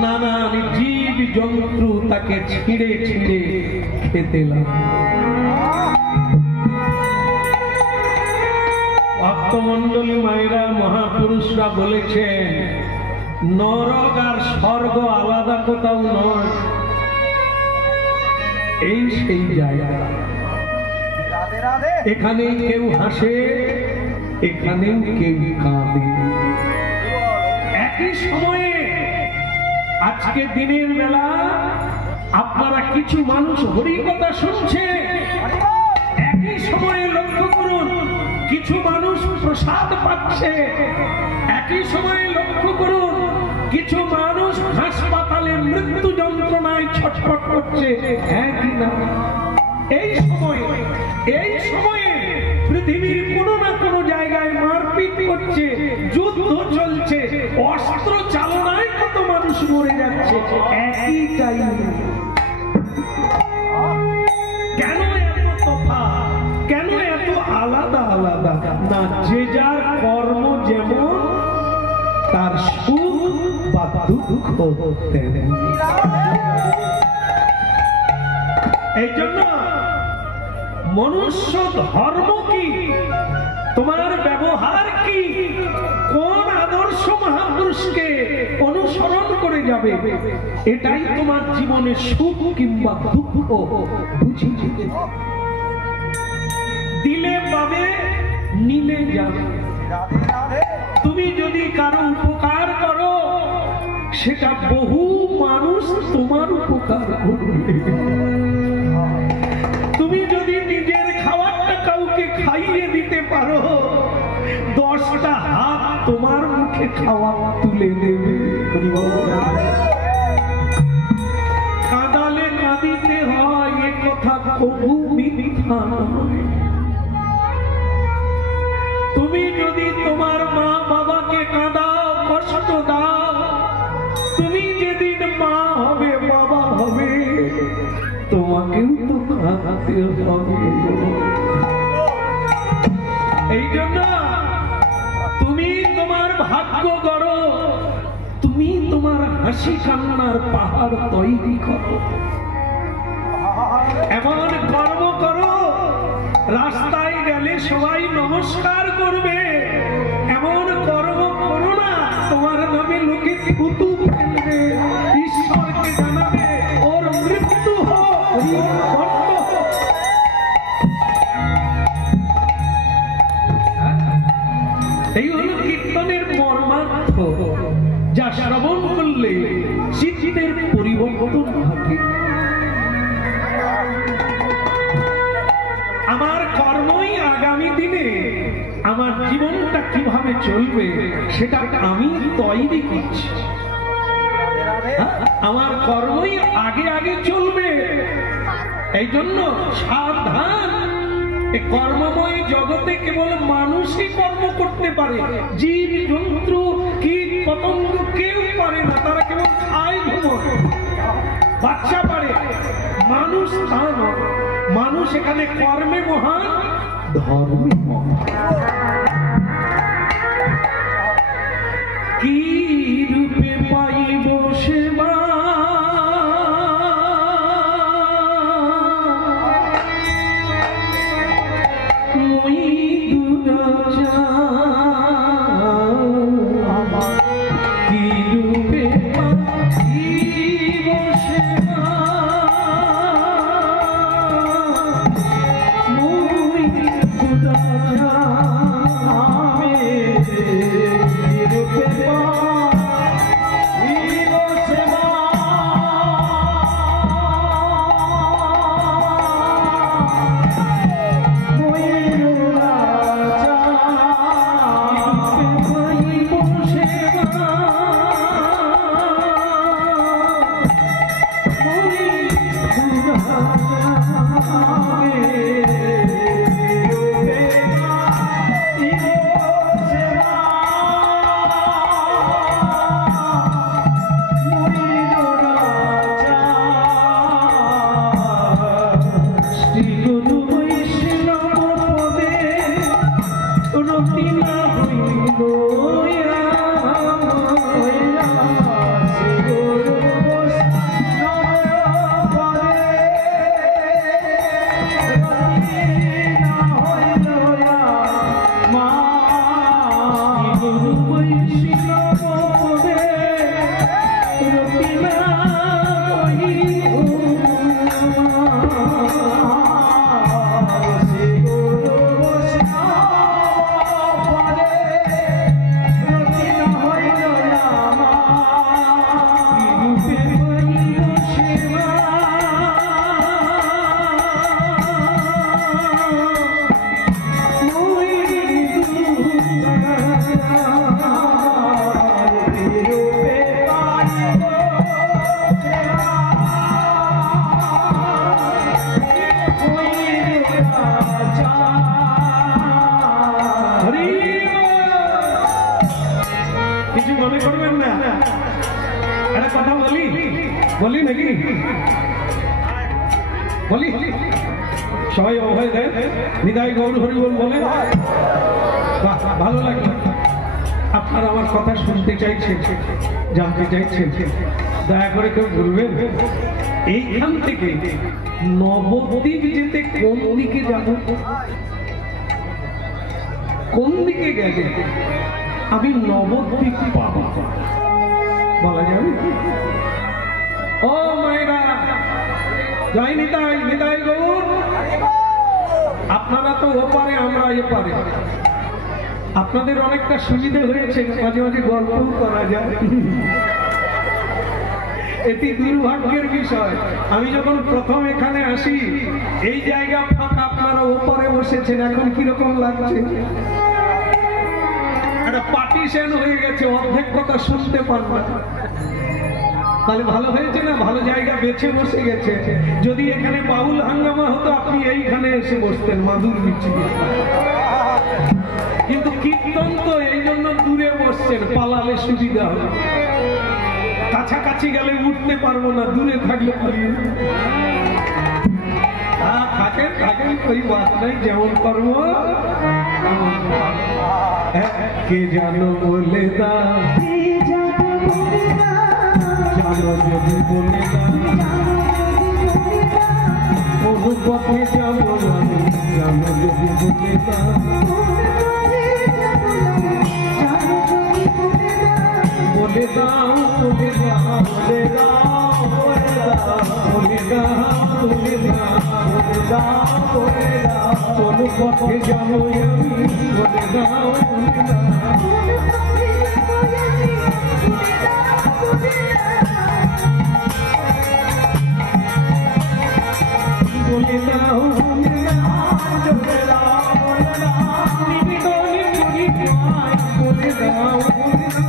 নানান জীব জন্তু তাকে ছিঁড়ে ছিঁড়ে খেতে লাগলো। ভক্তমন্ডলী মায়েরা, মহাপুরুষরা বলেছেন নরক আর স্বর্গ আলাদা কোথাও নয়, এই সেই জায়গা। এখানে কেউ হাসে, এখানেও কেউ কাঁদে। একই সময়ে আজকে দিনের বেলা আপনারা কিছু মানুষ হরি কথা শুনছে, একই সময়ে লক্ষ্য করুন কিছু মানুষ প্রসাদ পাচ্ছে, একই সময়ে লক্ষ্য করুন কিছু মানুষ হাসপাতালে মৃত্যু যন্ত্রণায় ছটফট করছে। একই না? এই সময়ে পৃথিবীর কোনো না কোনো জায়গায় মারপিট করছে, যুদ্ধ চলছে, অস্ত্র চালনায় কত মানুষ মরে যাচ্ছে একই টাইমে। কেন এত তফাৎ? কেন এত আলাদা আলাদা? না, যে যার কর্ম যেমন তার সুখ বা দুঃখ তেমন। এই জন্য মনুষ্য ধর্ম কি, তোমার ব্যবহার কি, কোন আদর্শ মহাপুরুষকে অনুসরণ করে যাবে, এটাই তোমার জীবনে সুখ কিংবা দুঃখ বুঝিয়ে দেবে। দিলে পাবে, নিলে যাবে। তুমি যদি কারো উপকার করো, সেটা বহু মানুষ তোমার উপকার করবে। তুমি যদি নিজের খাবারটা কাউকে খাইয়ে দিতে পারো, 10টা হাত তোমার মুখে খাওয়া তুলে দেবে। তবু মিথ্যা নয়। তুমি যদি তোমার মা বাবাকে কাঁদাও, কষ্ট দাও, তুমি যেদিন মা হবে বাবা হবে তোমাকেও তো কাঁদতে হবে। এই জন্য তুমি তোমার ভাগ্য গড়ো, তুমি তোমার হাসি কান্নার পাহাড় তৈরি করো, এমন কর্ম করো রাস্তায় গেলে সবাই নমস্কার করবে, এমন কর্ম করো না তোমার নামে লোকে থুতু ফেলবে, ঈশ্বরকে জানাবে ওর মৃত্যু হোক। এই হলো কীর্তনের মর্মার্থ, যা শ্রবণ করলে চিত্তের পরিবর্তন ঘটে। আমার কর্মই আগামী দিনে আমার জীবনটা কিভাবে চলবে সেটা আমি তৈরি করছি। আমার কর্মই আগে আগে চলবে। এই জন্য সাবধান, কর্মময় জগতে কেবল মানুষই কর্ম করতে পারে, জীব জন্তু কীট পতঙ্গ কেউ পারে না, তারা কেবল খায় ঘুমোয়, বাচ্চা পারে, মানুষ তা নয়। মানুষ এখানে কর্মে মহান, ধর্মে মহান। কি রূপে পাইব সেবা বলি নাকি বলি সবাই অভয় দেন নিতাই গৌর হরি বল বলে ভালো লাগলো। আপনারা আমার কথা শুনতে চাইছেন, জানতে চাইছেন, দয়া করে কেউ বলবেন এইখান থেকে নবদ্বীপ যেতে কোন দিকে যাব, কোন দিকে গেলে আমি নবদ্বীপ পাবো বলা যাবে? ও মায়েরা, জয় নিতাই, নিতাই গৌর। আপনারা তো ওপারে, আমরা এপারে। আপনাদের অনেকটা সুবিধে হয়েছে, মাঝে মাঝে গল্পও করা যায়। এটি দুর্ভাগ্যের বিষয়। আমি যখন প্রথম এখানে আসি এই জায়গা ফাঁকা, আপনারা ওপারে বসেছেন, এখন কিরকম লাগছে? একটা পার্টিশন হয়ে গেছে, অর্ধেক কথা শুনতে পারবো না। তাহলে ভালো হয়েছে না, ভালো জায়গা বেছে বসে গেছে। যদি এখানে বাউল হাঙ্গামা হতো আপনি এইখানে এসে বসতেন মাদুর বিছিয়ে, কিন্তু কীর্তন তো এই জন্য দূরে বসছেন, পালালে সুবিধা হবে। কাছাকাছি গেলে উঠতে পারবো না, দূরে থাকলে পারি। থাকেন থাকেন, ওই বাত নাই, যেমন করবো কে জানো বলে দা, জানো যদি বলে দা, পথে যাবো জানো যদি বলে দা, বলে দাও বলে দাও বলে দাও বলে দাও বলে দাও বলে দাও বলে দাও, কোন পথে যাবো আমি বলে দাও বলে দাও, বলে দাও বলে দাও বলে দাও, নিবিদনে পুরি পায় বলে দাও বলে দাও,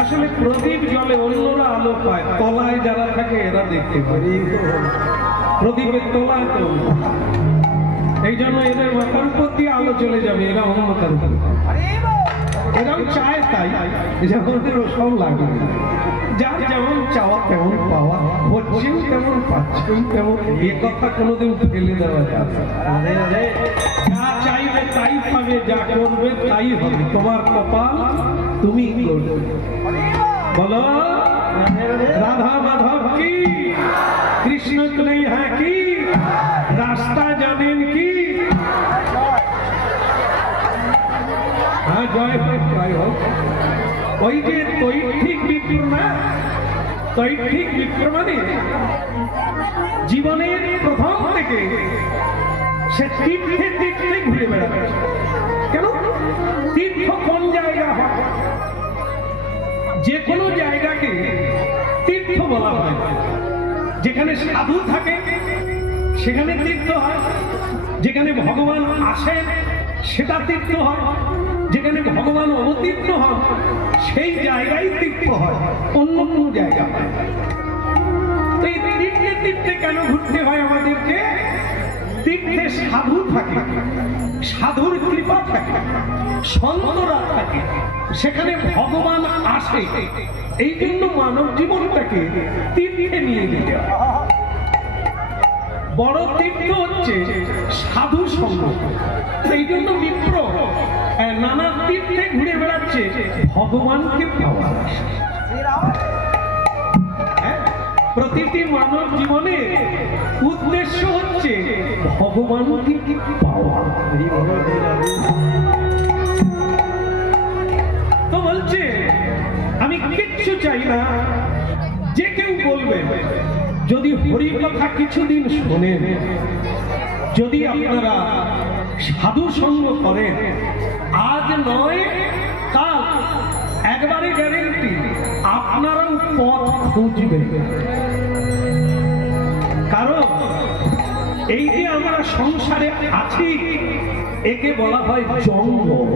আসলে প্রদীপ জলে অন্যরা আলো পায়, তলায় যারা থাকে এরা দেখতে পারে, প্রদীপের তলায় তো। এই জন্য এদের মাথার উপর দিয়ে আলো চলে যাবে, এরা অন্য মাথার উপর, এরাও চায় তাই, ওদের সব লাগবে। যার যেমন চাওয়া তেমন পাওয়া, হচ্ছেও তেমন পাচ্ছেও তেমন, এ কথা কোনোদিন ফেলে দেওয়া যাবে। যা চাইবে তাই পাবে, যা করবে তাই হবে, তোমার কপাল তুমি করবে। বলো রাধা মাধব কি, কৃষ্ণ নেই হ্যাঁ কি, রাস্তা জানেন কি, হ্যাঁ জয় হোক জয় হোক। ওই যে তৈঠিক বিপ্র না, তৈঠিক বিপ্র মানে জীবনের প্রথম থেকে সে তীর্থে তীর্থে ঘুরে বেড়াচ্ছে। কেন? তীর্থ কোন জায়গা হয়? যে কোনো জায়গাকে তীর্থ বলা হয়। যেখানে সাধু থাকে সেখানে তীর্থ হয়, যেখানে ভগবান আসেন সেটা তীর্থ হয়, যেখানে ভগবান অবতীর্ণ হন সেই জায়গায় তীর্থ হয়, অন্য কোনো জায়গা হয়। এই তীর্থে তীর্থে কেন ঘুরতে হয় আমাদেরকে? তীর্থে সাধু থাকে, সাধুর কৃপা থাকে, সন্তরা থাকে, সেখানে ভগবান আসে। এই জন্য মানব জীবনটাকে তীর্থে নিয়ে যেতে হয়। বড় তীর্থ হচ্ছে সাধু সঙ্গ। এই জন্য বিপ্র নানা তীর্থে ঘুরে বেড়াচ্ছে ভগবানকে পাওয়ার আশা। প্রতিটি মানব জীবনে উদ্দেশ্য হচ্ছে ভগবানকে পাওয়া। তো বলছে আমি কিচ্ছু চাই না, যে কেউ বলবে যদি হরি কথা কিছুদিন শোনেন, যদি আপনারা সাধু সঙ্গ করেন, আজ নয় কাল একবারে গ্যারেন্টি আপনারাও পথ খুঁজবেন। কারণ এই যে আমরা সংসারে আছি একে বলা হয় জঙ্গল।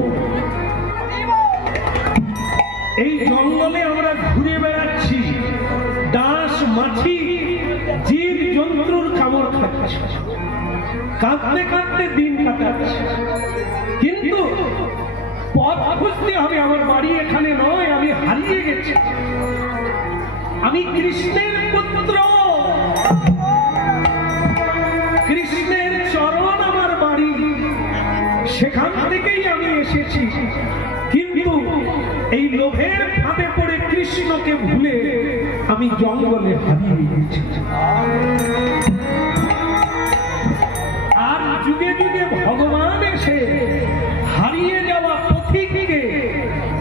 এই জঙ্গলে আমরা ঘুরে বেড়াচ্ছি, ডাঁশ মাছি জীব জন্তুর কামড় খাচ্ছি, কাঁদতে কাঁদতে দিন কাটাচ্ছি। কিন্তু পথ খুঁজতে হবে। আমার বাড়ি এখানে নয়, আমি হারিয়ে গেছি, আমি কৃষ্ণের পুত্র, কৃষ্ণের চরণ আমার বাড়ি, সেখান থেকেই আমি এসেছি। কিন্তু এই লোভের ফাঁদে পড়ে কৃষ্ণকে ভুলে আমি জঙ্গলে হারিয়ে গেছি। আর যুগে যুগে ভগবান এসে হারিয়ে যাওয়া পথিককে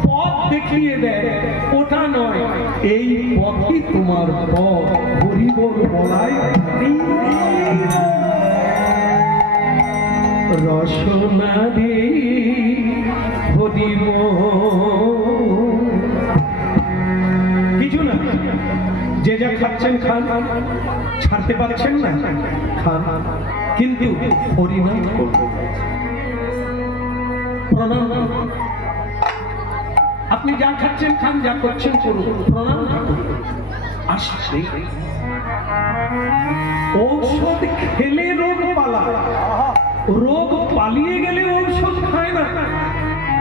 পথ দেখিয়ে দেয়, ওটা নয়, এই পথই তোমার পথ। হরি বল বলাই রসনা দে হরি কিছু না, যে যা খাচ্ছেন খান, ছাড়তে পারছেন না খান, কিন্তু হরিনাম করুন। প্রণাম, আপনি যা খাচ্ছেন খান, যা করছেন করুন, প্রণাম আসছে। ঔষধ খেলে রোগ পালায়, রোগ পালিয়ে গেলে ঔষধ খায় না।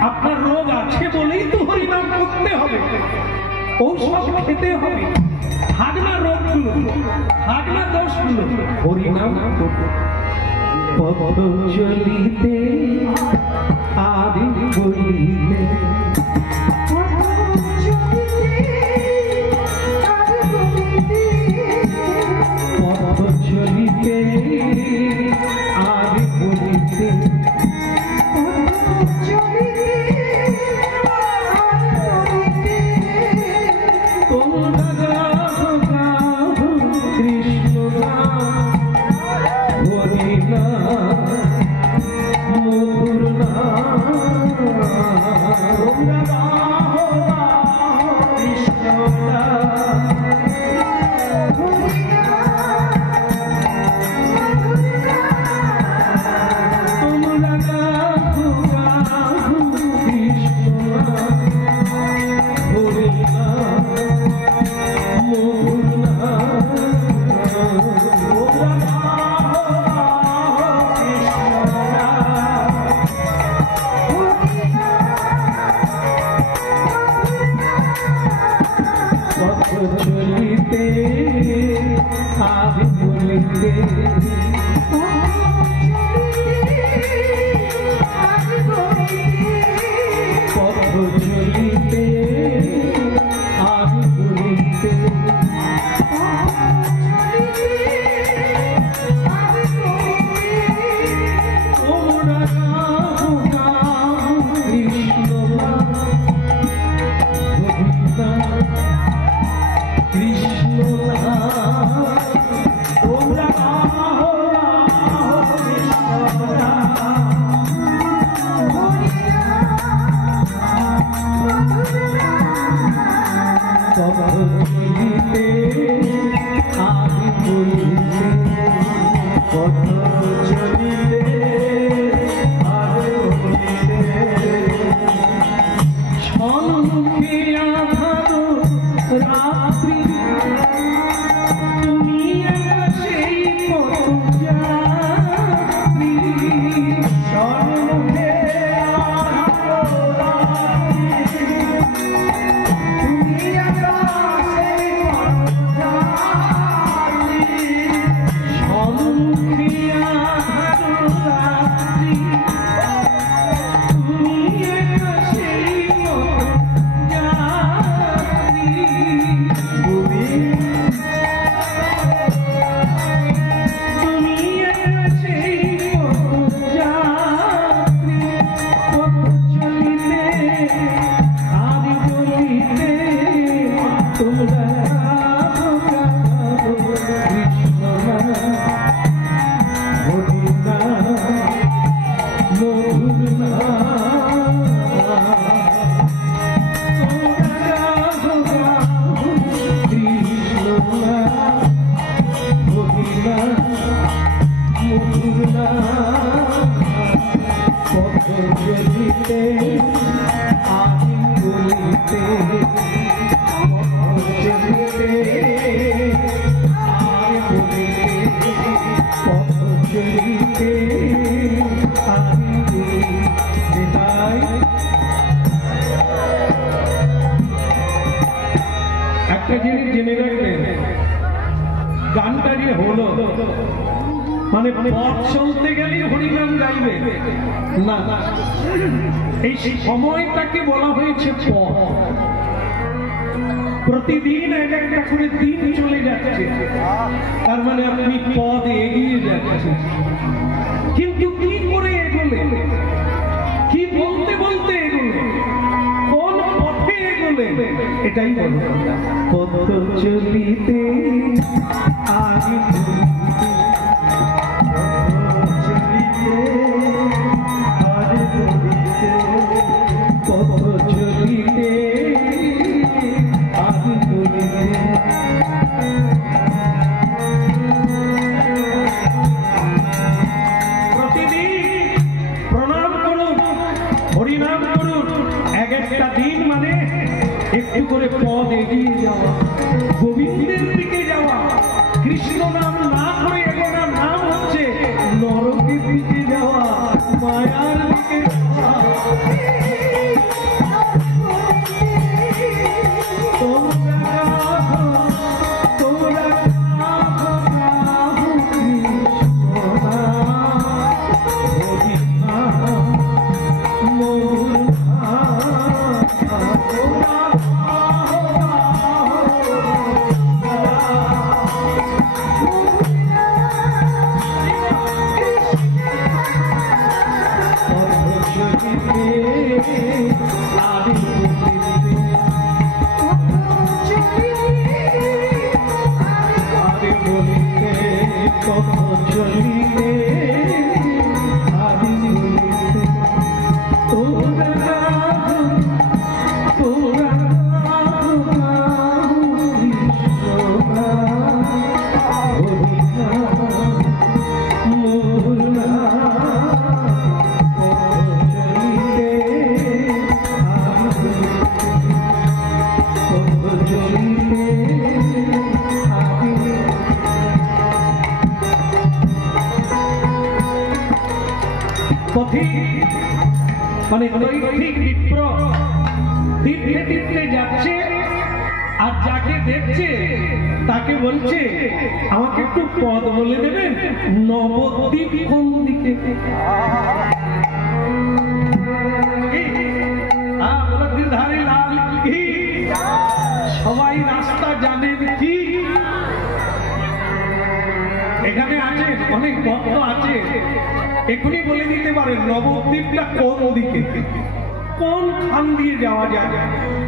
আপনার রোগ আছে বলেই তো হরিনাম করতে হবে, ঔষধ খেতে হবে। থাক না রোগগুলো, থাক না দোষগুলো, হরিনাম পথ চলিতে আদি বলিতে পথ চলিতে আদি বলিতে গানটা যে হলো মানে পথ চলতে গেলেই হরিনাম গাইবে না, এই সময়টাকে বলা হয়েছে পথ। প্রতিদিন এক একটা করে দিন চলে যাচ্ছে, তার মানে আপনি পদ এগিয়ে যাচ্ছেন। কিন্তু কি করে এগোলে, কি বলতে বলতে এগোলে, কোন পথে এগোলে, এটাই বলো। পথ চলিতে আগে একটু করে পথ এগিয়ে যাওয়া, গোবিন্দের দিকে যাওয়া। কৃষ্ণ নাম না করে এগোনোর নাম হচ্ছে নরকের দিকে যাওয়া, মায়ার দিকে যাওয়া। মানে দৈহিক বিপ্র তীর্থে তীর্থে যাচ্ছে, আর যাকে দেখছে তাকে বলছে আমাকে একটু পথ বলে দেবেন, নবদ্বীপ কোন দিকে? সবাই রাস্তা জানেন কি? এখানে আছে অনেক ভক্ত আছে, এখনই বলে দিতে পারেন নবদ্বীপটা কোন দিকে, কোন খান দিয়ে যাওয়া যায়,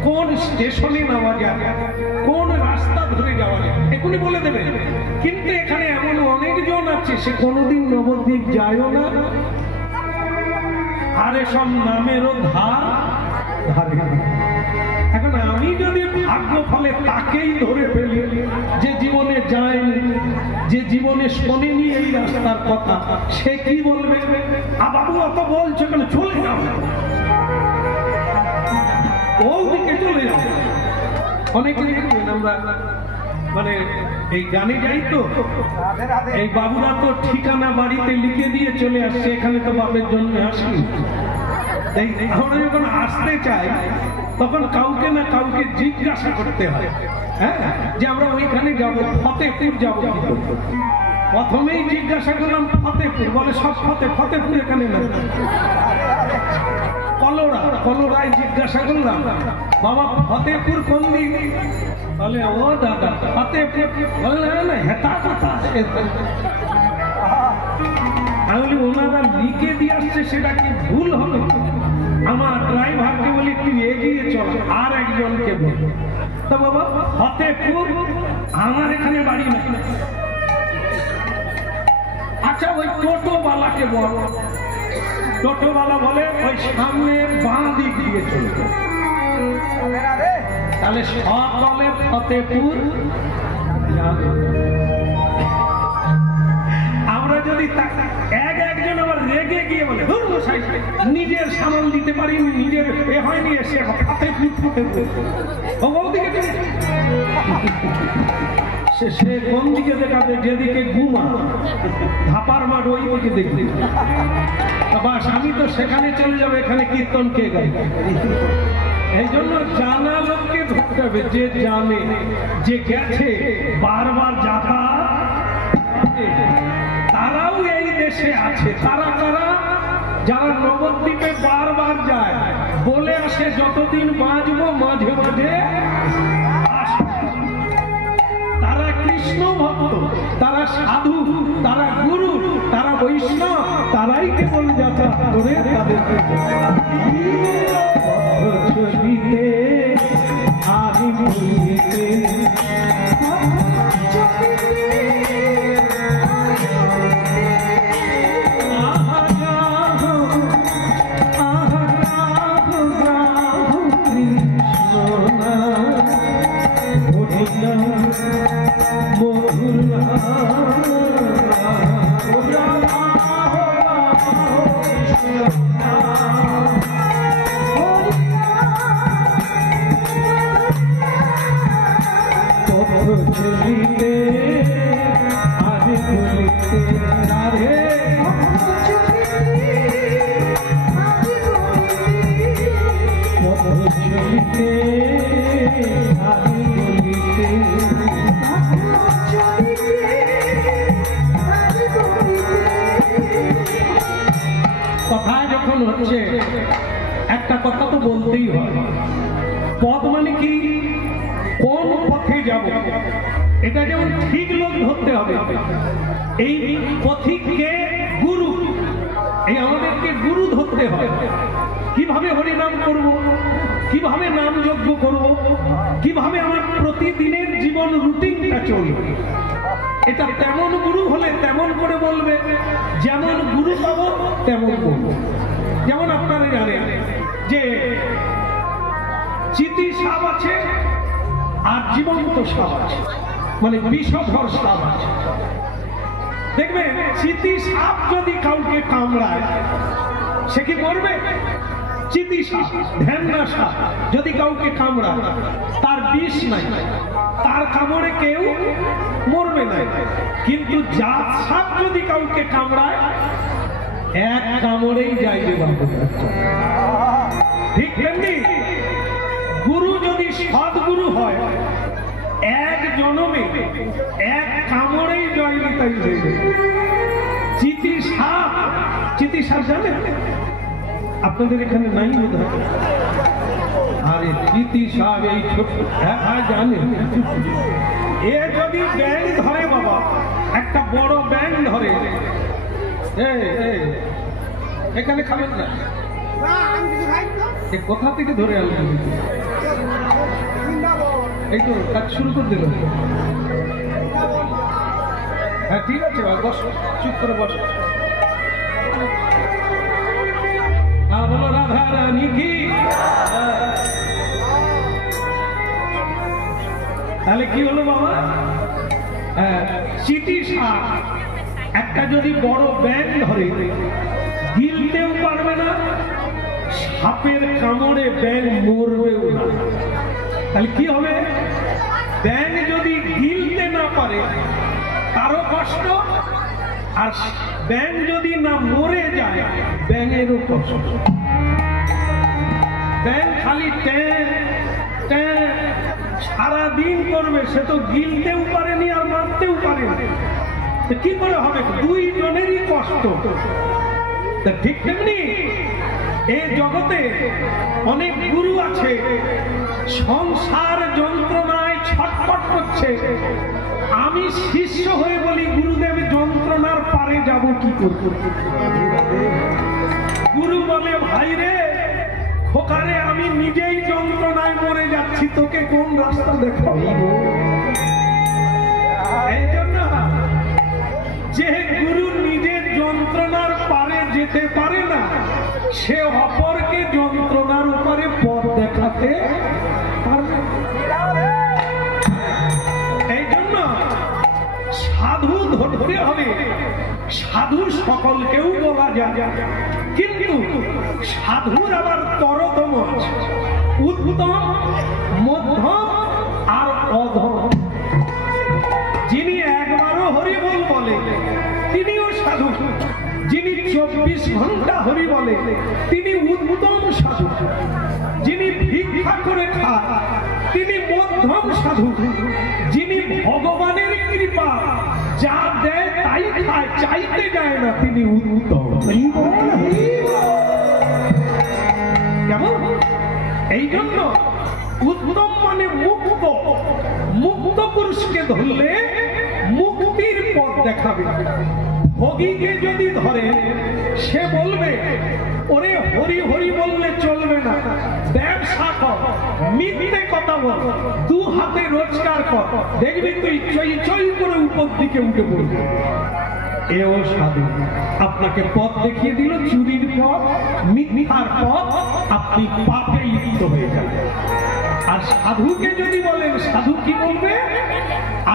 কোন স্টেশনে নামা যায়, কোন রাস্তা ধরে যাওয়া যায়, এখনই বলে দেবেন। কিন্তু এখানে এমন অনেকজন আছে সে কোনোদিন নবদ্বীপ যায়ও না, আর এসব নামেরও ধার ধারে। এখন আমি যদি ভাগ্য ফলে তাকেই ধরে ফেলি যে জীবনে যায়নি, যে জীবনে শোনেনি এই রাস্তার কথা, সে কি বলবে? বাবু অত বলছো কেন, চলে যাও, ওই দিকে চলে যাও। অনেকে আমরা মানে এই গানে যাই তো, এই বাবুরা তো ঠিকানা বাড়িতে লিখে দিয়ে চলে আসছে, এখানে তো বাপের জন্য আসি। আমরা যখন আসতে চাই তখন কাউকে না কাউকে জিজ্ঞাসা করতে হয়, হ্যাঁ, যে আমরা ওইখানে যাব, ফতেপুর যাব কি করবো। প্রথমেই জিজ্ঞাসা করলাম ফতেপুর, বলে সব ফতেপুর এখানে না, কলোরায় জিজ্ঞাসা করলাম বাবা ফতেপুর কোন দিক, বলে ও দাদা ফতেপুর, বলে না হেতা কথা। আমি বলি ওনারা লিখে দিয়ে আসছে, সেটা কি ভুল হলো? আমার ড্রাইভারকে বলি একটু এগিয়ে চল, আর একজনকে বল, তো বাবা ফতেপুর আমার এখানে বাড়ি না। আচ্ছা ওই টোটোওয়ালাকে বল, টোটোওয়ালা বলে ওই সামনে বাঁ দিক দিয়ে চলবে, তাহলে সকলে ফতেপুর যাবে। আমরা যদি একজন আবার রেগে গিয়ে বলে নিজের সামাল দিতে পারি, নিজের এ হয়নি, এসে সে কোন দিকে দেখাবে? যেদিকে ঘুমা ধাপার মাঠ ওই দিকে দেখবে, বাস আমি তো সেখানে চলে যাবো, এখানে কীর্তন কে গাইবে? এই জন্য জানা লোককে ধরতে হবে, যে জানে, যে গেছে বারবার যাতায়াত, তারাও এই দেশে আছে। তারা যারা নবদ্বীপে বারবার যায়, বলে আসে যতদিন বাঁচবো মাঝে মাঝে আসবো। বৈষ্ণব ভক্ত, তারা সাধু, তারা গুরু, তারা বৈষ্ণব, তারাই কেবল যাতায়াত করে তাদেরকে চলিতে আদি বলিতে কথায় যখন হচ্ছে একটা কথা তো বলতেই হয়। পথ মানে কি, কোন পথে যাব, এটা যেমন ঠিক লোক ধরতে হবে। এই পথিককে গুরু, এই আমাদেরকে গুরু ধরতে হবে। কিভাবে হরিনাম করব, কিভাবে নাম যজ্ঞ করব, কিভাবে আমার প্রতিদিনের জীবন রুটিনটা চলবে, এটা তেমন গুরু হলে তেমন করে বলবে, যেমন গুরু পাবো তেমন বলবো। যেমন আপনারা জানেন যে চিতি সাপ আছে আর জীবন্ত সাপ আছে, মানে বিষধর সাপ আছে। দেখবেন চিতি সাপ যদি কাউকে কামড়ায় সে কি মরবে? চিতি সাপ, ঢ্যাংনা সাপ যদি কাউকে কামড়ায় তার বিষ নাই, তার কামড়ে কেউ মরবে না। কিন্তু জাত সাপ যদি কাউকে কামড়ায় এক কামড়েই যাইবে বাবু। ঠিক তেমনি গুরু যদি সদ্গুরু হয় এক জনমে এক কামড়েই জয় নিতাই হইবে। চিতি সাপ, চিতি সাপ জানেন আপনাদের এখানে নাই বোধ হয়? আরে চিতি সাপ এই ছোট, হ্যাঁ জানেন। এ যদি ব্যাং ধরে বাবা, একটা বড় ব্যাং ধরে, এখানে খাবেন না, কোথা থেকে ধরে আনবেন? এই তো কাজ শুরু করে দিল। হ্যাঁ ঠিক আছে, বস, চুপ করে বস। বলো রাধা রানী কি? তাহলে কি হলো বাবা? চিতি সাপ একটা যদি বড় ব্যাং ধরে, গিলতেও পারবে না, সাপের কামড়ে ব্যাং মরবেও না। তাহলে কি হবে? ব্যাং যদি গিলতে না পারে তারও কষ্ট, আর ব্যাং যদি না মরে যায় ব্যাঙেরও কষ্ট। ব্যাং খালি সারাদিন করবে, সে তো গিলতেও পারেনি আর মারতেও পারেনি, কি করে হবে? দুই জনেরই কষ্ট। ঠিক তেমনি এই জগতে অনেক গুরু আছে সংসার যন্ত্রণায় ছটফট করছে, আমি শিষ্য হয়ে বলি গুরুদেব যন্ত্রণার পারে যাব কি করব? গুরু বলে ভাই রে খোকারে, আমি নিজেই যন্ত্রণায় মরে যাচ্ছি, তোকে কোন রাস্তা দেখাবো? এই জন্য যে গুরু নিজের যন্ত্রণার পারে যেতে পারে না, সে অপরকে যন্ত্রণার উপরে পথ দেখাতে পারবে। এই জন্য সাধু ধরতে হবে। সাধু সকলকেও বলা যায়, কিন্তু সাধুর আবার তরতম আছে, উত্তম, মধ্যম আর অধম। যিনি একবারও হরিবোল বলে তিনিও সাধু, যিনি 24 ঘন্টা হরি বলে তিনি উত্তম সাধু, যিনি ভিক্ষা করে খায় তিনি মধ্যম সাধু, যিনি ভগবানের কৃপা যা দেয় তাই খায়, চাইতে যায় না, তিনি উত্তম। কেমন? এই জন্য উত্তম মানে মুক্ত, মুক্ত পুরুষকে ধরলে দেখাবে। ভোগীকে যদি ধরে সে বলবে ওরে হরি হরি বললে চলবে না, ব্যবসা কর, মিথ্যে কথা বল, দু হাতে রোজগার কর, দেখবি তুই চই চই করে উপর দিকে উঠে পড়বি। এও সাধু আপনাকে পথ দেখিয়ে দিল, চুরির পথ, মিথ্যার পথ, আপনি পাপে লিপ্ত হয়ে যাবেন। আর সাধুকে যদি বলেন, সাধু কি বলবে?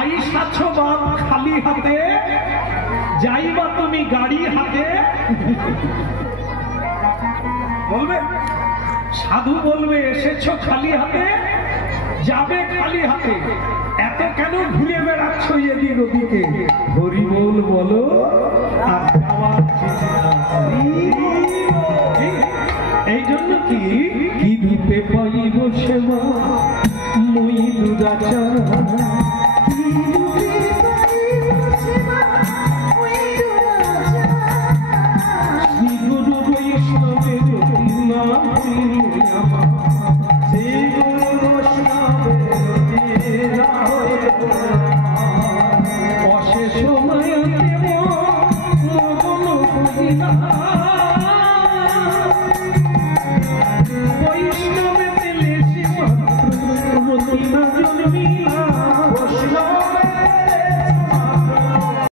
আইসাছ বাপ খালি হাতে, যাইবা তুমি গাড়ি হাতে বলবে। সাধু বলবে এসেছো খালি হাতে, যাবে খালি হাতে, এত কেন ঘুরে বেড়াচ্ছ এদিক ওদিকে? হরি বল বলো আর যাওয়ার এই জন্য কি কি রূপে পাইব সেবা মই দুরাচার, গুরু বৈষ্ণবের অশেষ সময় বৈষ্ণবে পেলে সে জন্মী